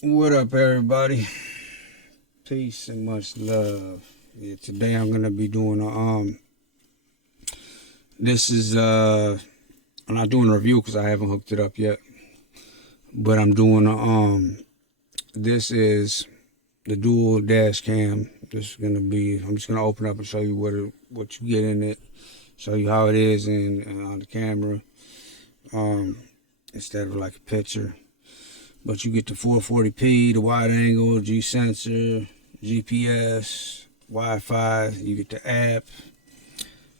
What up, everybody? Peace and much love. Yeah, today I'm gonna be doing this is I'm not doing a review because I haven't hooked it up yet, but I'm doing this is the dual dash cam. This is gonna be, I'm just gonna open up and show you what you get in it, show you how it is on the camera, instead of like a picture. But you get the 440p, the wide angle, G sensor, GPS, Wi-Fi. You get the app.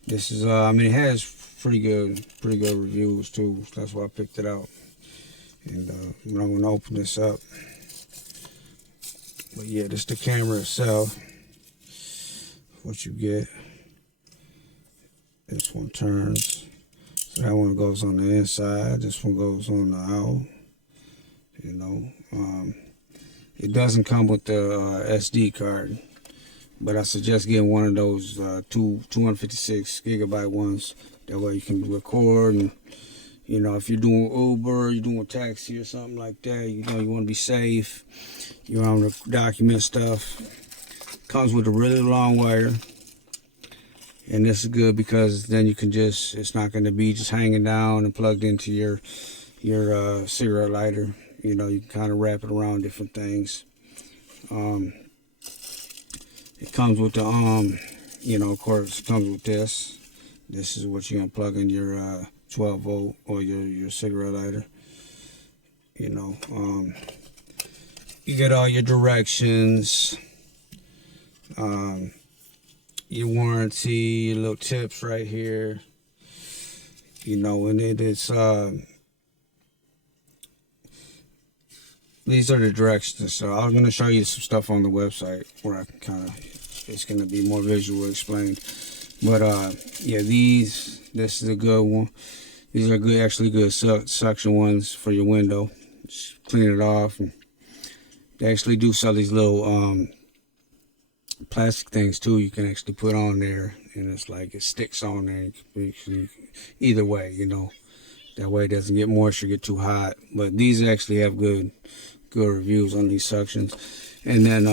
This is I mean, it has pretty good reviews too. So that's why I picked it out. And I'm gonna open this up. But yeah, this is the camera itself. What you get. This one turns. So that one goes on the inside. This one goes on the out. You know, it doesn't come with the SD card, but I suggest getting one of those 256 gigabyte ones. That way you can record, and you know, if you're doing Uber, you're doing a taxi or something like that, you know, you want to be safe. You want to document stuff. Comes with a really long wire, and this is good because then you can just, it's not going to be just hanging down and plugged into your cigarette lighter. You know, you can kind of wrap it around different things. It comes with the you know, of course, it comes with this. This is what you're gonna plug in your 12 volt or your cigarette lighter. You know, you get all your directions, your warranty, your little tips right here. You know, and it's these are the directions. So I'm going to show you some stuff on the website where I can kind of, it's going to be more visual explained. But yeah, this is a good one. These are good, actually good suction ones for your window. Just clean it off. And they actually do sell these little plastic things too. You can actually put on there, and it's like it sticks on there. Either way, you know, that way it doesn't get moisture, get too hot. But these actually have good reviews on these suctions. And then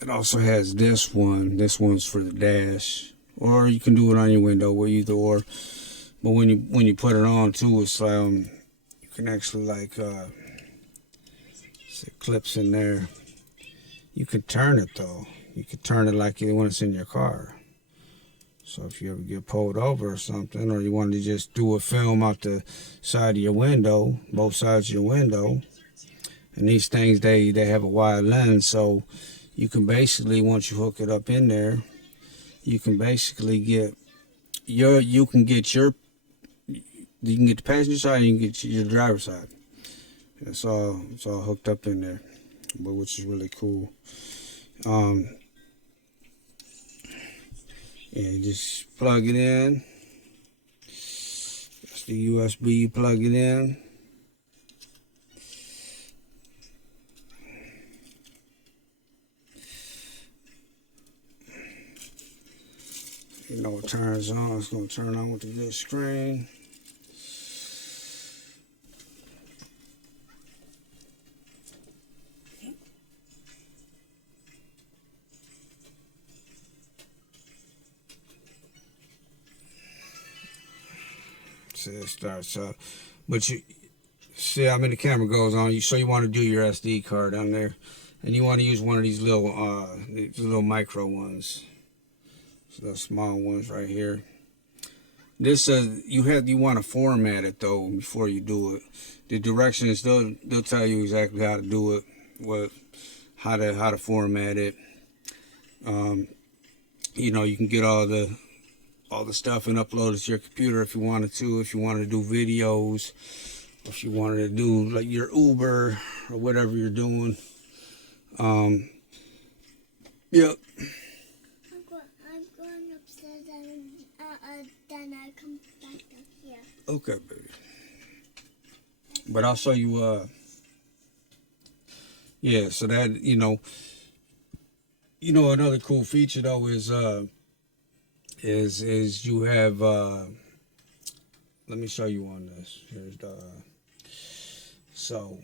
it also has this one. This one's for the dash, or you can do it on your window, or either or. But when you put it on too, it's you can actually like it clips in there. You could turn it though. You could turn it like when it's in your car. So if you ever get pulled over or something, or you wanted to just do a film out the side of your window, both sides of your window. And these things, they have a wide lens, so you can basically, once you hook it up in there, you can basically get you can get the passenger side, and you can get your driver's side. It's all hooked up in there, but which is really cool. Yeah, you just plug it in. That's the USB, you plug it in. You know, it turns on. It's going to turn on with the good screen. So it starts up. But you see how many the camera goes on. So you want to do your SD card on there. And you want to use one of these little micro ones. So the small ones right here. This you want to format it though before you do it. The directions, they'll tell you exactly how to do it, how to format it. You know, you can get all the stuff and upload it to your computer if you wanted to. If you wanted to do videos, if you wanted to do like your Uber or whatever you're doing. Yep. I'm going upstairs and then I come back up here. Okay, baby. But I'll show you. Yeah. So that another cool feature though is you have. Let me show you on this. Here's the. So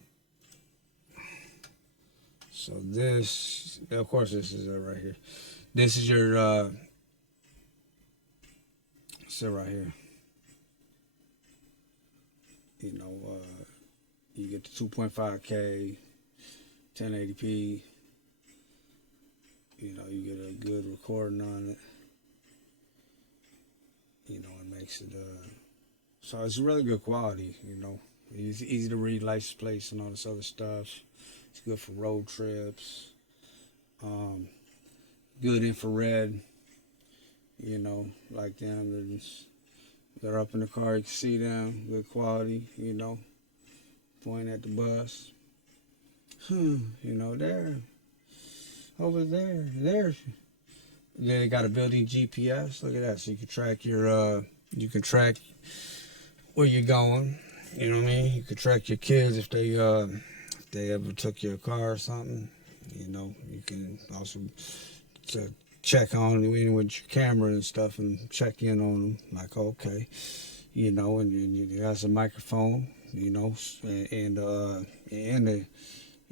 So this, of course, this is it right here. This is your, sit right here. You know, you get the 2.5K, 1080p. You know, you get a good recording on it. You know, it makes it, so it's really good quality, you know. It's easy to read license plates and all this other stuff. It's good for road trips. Good infrared, you know, like them. They're up in the car, you can see them, good quality, you know. Point at the bus. You know, there, over there, there. Then they got a built-in GPS. Look at that. So you can track your, you can track where you're going. You know what I mean? You can track your kids if they ever took your car or something. You know, you can also check on them with your camera and stuff and check in on them. Like, okay, you know, and it has a microphone, you know, and a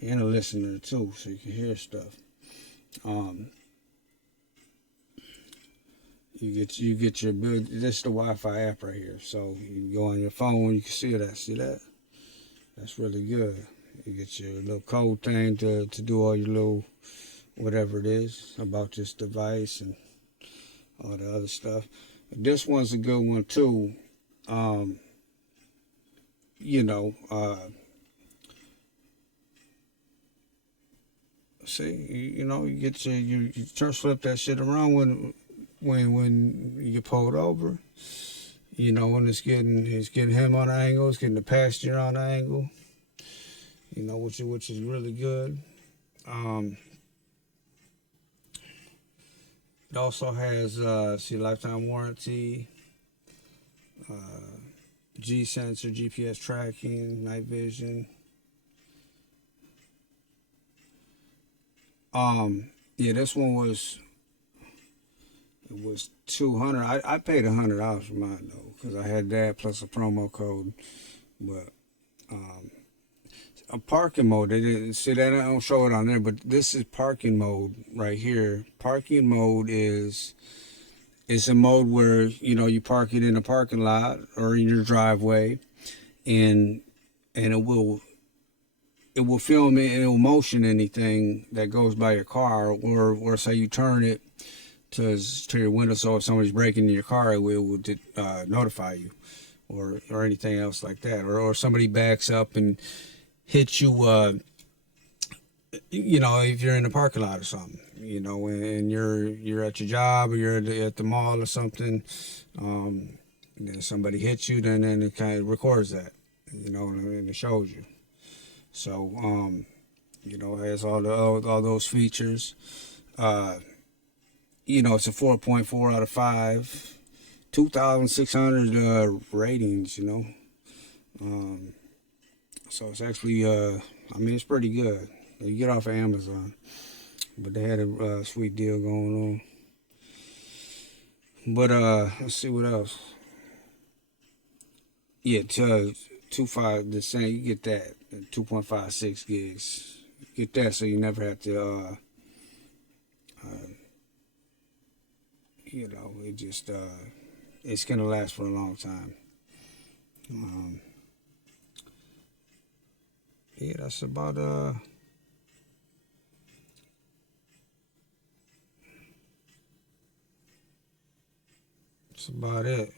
listener too, so you can hear stuff. You get your build. This is the Wi-Fi app right here. So you go on your phone, you can see that. See that? That's really good. You get your little code thing to do all your little whatever it is about this device and all the other stuff. This one's a good one too. You know, see, you know, you get you turn flip that shit around when you get pulled over. You know, when it's getting him on an angle, it's getting the passenger on an angle. You know, which is really good. It also has see lifetime warranty, G sensor, GPS tracking, night vision. Yeah, this one was 200. I paid $100 for mine though, because I had that plus a promo code. But a parking mode, they didn't see that. I don't show it on there, but this is parking mode right here. Parking mode is it's a mode where, you know, you park it in a parking lot or in your driveway, and it will film it, it will motion anything that goes by your car, or say you turn it to your window, so if somebody's breaking in your car, it will notify you, or anything else like that, or somebody backs up and hits you, you know, if you're in the parking lot or something, you know, and you're at your job or you're at the mall or something, and then somebody hits you, then it kind of records that, you know, and it shows you. So, you know, it has all those features. You know, it's a 4.4 out of 5, 2,600 ratings. You know, so it's actually, I mean, it's pretty good. You get off of Amazon, but they had a sweet deal going on. But let's see what else. Yeah, 2.5 the same. You get that 2.56 gigs. Get that, so you never have to. You know, it just it's gonna last for a long time. Yeah, that's about that's about it.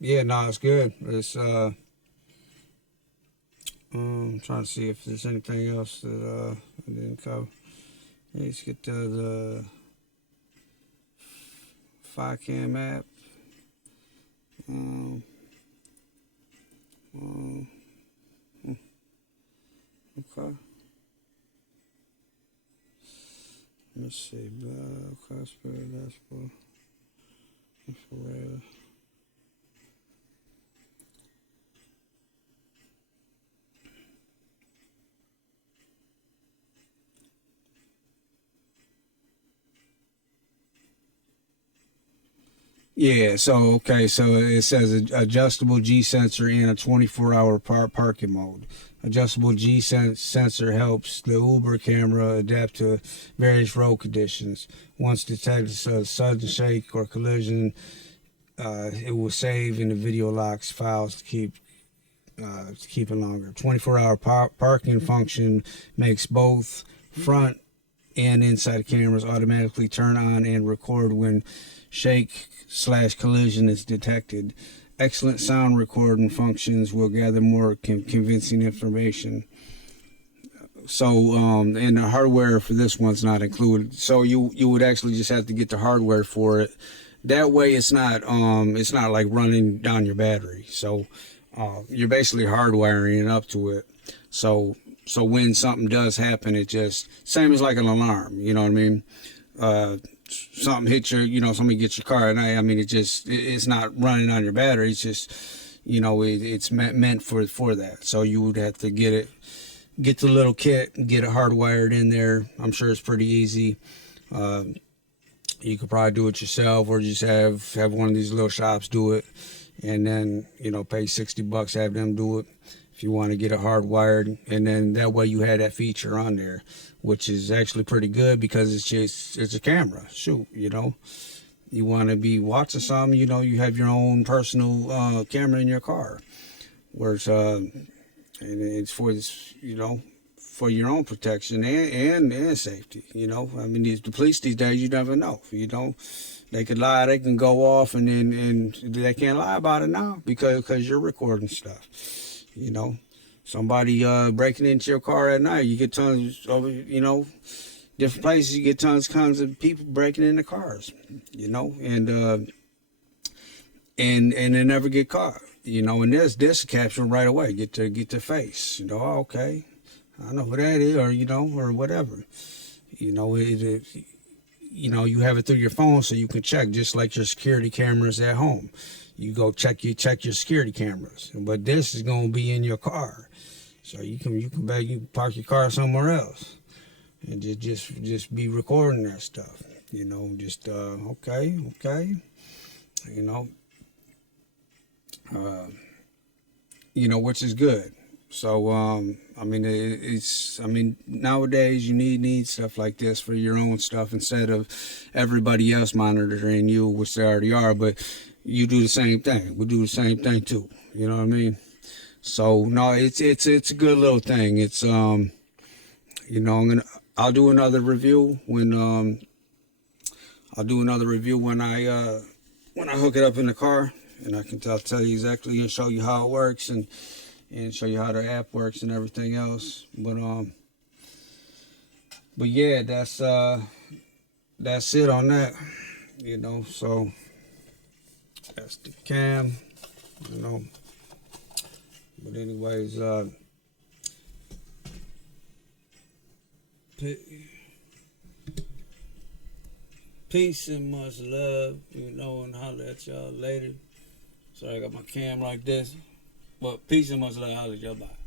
Yeah, no, it's good. It's I'm trying to see if there's anything else that I didn't cover. Let's get the 5Cam app. Okay. Let's see. Capacitor, dashboard, infrared. Yeah, so okay, so it says adjustable G sensor and a 24-hour parking mode. Adjustable G sensor helps the Uber camera adapt to various road conditions. Once detects a sudden shake or collision, it will save in the video locks files to keep it longer. 24-hour parking function makes both front and inside cameras automatically turn on and record when shake/collision is detected. Excellent sound recording functions will gather more convincing information. So, and the hardware for this one's not included. So you would actually just have to get the hardware for it. That way, it's not like running down your battery. So, you're basically hardwiring it up to it. So when something does happen, it just same as like an alarm. You know what I mean? Something hits your, somebody gets your car at night. I mean, it's not running on your battery. It's just, it's meant for that. So you would have to get the little kit, get it hardwired in there. I'm sure it's pretty easy. You could probably do it yourself, or just have one of these little shops do it, and then pay $60, have them do it if you want to get it hardwired, and then that way you have that feature on there, which is actually pretty good because it's a camera. Shoot, you want to be watching something, you have your own personal camera in your car, where and it's for this, for your own protection and safety. I mean, the police these days, you never know. They could lie, they can go off, and they can't lie about it now because you're recording stuff. Somebody breaking into your car at night, you get tons of, different places, you get tons of people breaking into cars, and they never get caught, and this capture right away, get their face, okay, I know who that is, or whatever, you have it through your phone, so you can check, just like your security cameras at home. You go check your security cameras, but this is gonna be in your car, so you can park your car somewhere else, and just be recording that stuff. Okay, which is good. So, I mean, nowadays you need stuff like this for your own stuff instead of everybody else monitoring you, which they already are, but you do the same thing. We do the same thing too. You know what I mean? So, no, it's a good little thing. It's, I'll do another review when I hook it up in the car, and I can tell you exactly and show you how it works and show you how the app works and everything else. But yeah, that's it on that. So that's the cam. But anyways, peace and much love, and holler at y'all later. Sorry, I got my cam like this. But peace and much love, holler at y'all, bye.